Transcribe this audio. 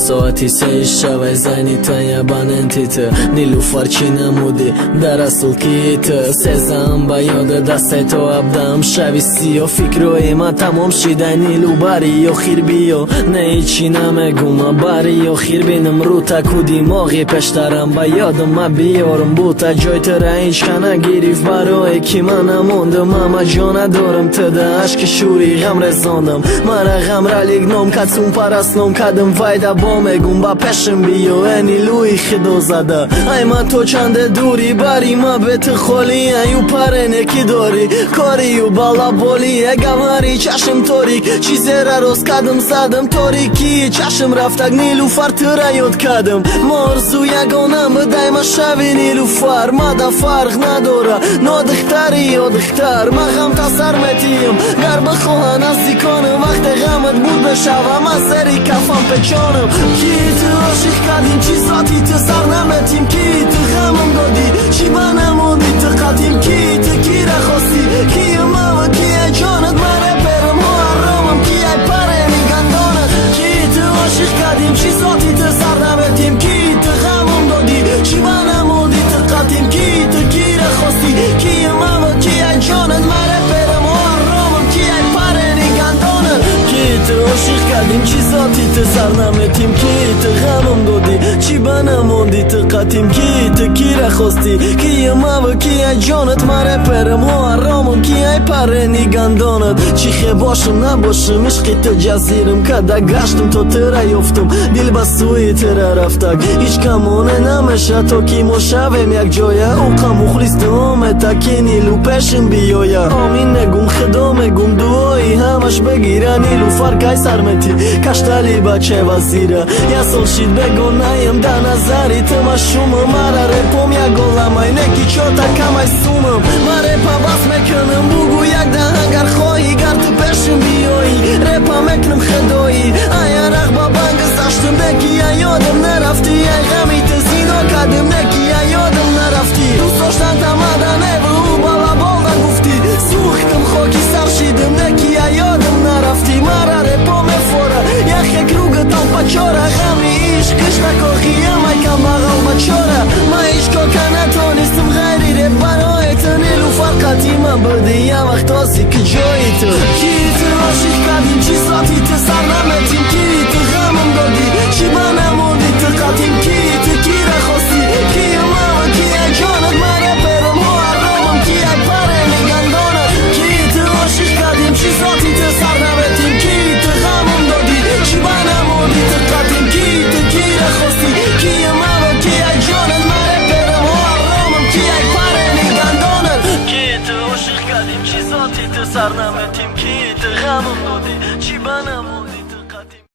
ساعتی 3 شب زنی تا یباننتیت نیلوفر چی نمودی در اصل کیت سزم با یاد دست تو ابدم شویستی و فکروی ما تمام شده نیلو باری و خیر بیو نه ایچی نمگو ما باری و خیر بینم رو تکو دیماغی پشترم با یادم ما بیارم بوتا جای تر ایش خانه گیریف برای کی من نموندم اما جا ندارم تده عشق شوری غم رساندم مرا غم را لیگنم کتون پرستنم کدم وایده بامگم با پشم بیو اینی لوی خدا زده ای ما تو چند دوری باری ما بیت خولی ایو پرنه کی داری کاری و بالا بولی اگماری چشم تاریک چیزی را روز کدم زدم تاریکی چشم رفتگ نیلوفر تره یاد کدم مرزو یگانم بدای ما شوی نیلوفر ما دا فرق نداره نا دختری یا دختر ما غم تا سرمتیم گر بخواهن از دیکانم وقت غمت بود بشوم از سری کفم پچانم کی تو عاشق کردیم چی ساتی تو سر نمتیم کی تو غمم دادی چی بنموندی تو قدیم کی تو کی را خواستی کی ما و کی ای جانت مره برم محرمم کی ای پره میگندانت کی تو عاشق کردیم چی ساتی تو سر نمتیم کی تو غمم دادی چی بنموندی تو قدیم کی تو کی را خواستی کی ما و کی ای جانت مره برم محرمم کی ای پره میگندانت کی تو عاشق کردیم چی ساتی تو سر نمتیم کی تو غمم دادی چی بنموندی تو قدیم کی تو کی را خواستی کی ما و کی ای جانت مره برم محرمم کی ای پره میگندانت چی خه باشم نباشم عشقی تو جزیرم کده گشتم تو تره یفتم دل بسوی تره رفتگ هیچ کمونه نمیشه تا کی ما شویم یک جایه اوقا مخلیص دومه تا کی نیلو پشم بیایه آمین نگم خدا مگم دعایی همش بگیره نیلوفر کای سرمتی کشتلی بچه وزیره یه سال شید بگو نیم ده نظری تو مشومم مره رپم یک گلم اینه کی چوتا کمای سومم مره پا بس میکنم بگو یک ده گر خواهی گر تو پشم بیایی رپا میکنم خدایی ایا رغبا بنگ زشتم نکی یادم نرفتی ای غمی تو زینا کدم نکی یادم نرفتی دوست داشتن تمدنه و او بالا بالدن گفتی سوختم خاکی سرشیدم نکی یادم نرفتی مرا رپا میفوره یخ یک روگ تام پچاره غمی عشقش نکاخی اما کم بغل بچاره ما عشقا که نتانستم غیری رپ برای تو نیلوفر قدیمم بده یه وقت آسی که جایی تو کی تو عاشق کردیم چی ساتی تو سر نمتیم کی تو غمم دادی چی بنموندی تو قدیم کی تو کی را خواستی کی ما و کی ای جانت مره برم محرمم کی ای پره میگندانت کی تو عاشق کردیم چی ساتی تو سر نمتیم کی تو غمم دادی چی بنموندی تو قدیم کی تو کی را خواستی کی ما و کی ای جانت مره برم محرمم کی ای پره میگندانت کی تو عاشق کردیم چی ساتی تو سر نمتیم کی تو غمم دادی چی بنموندی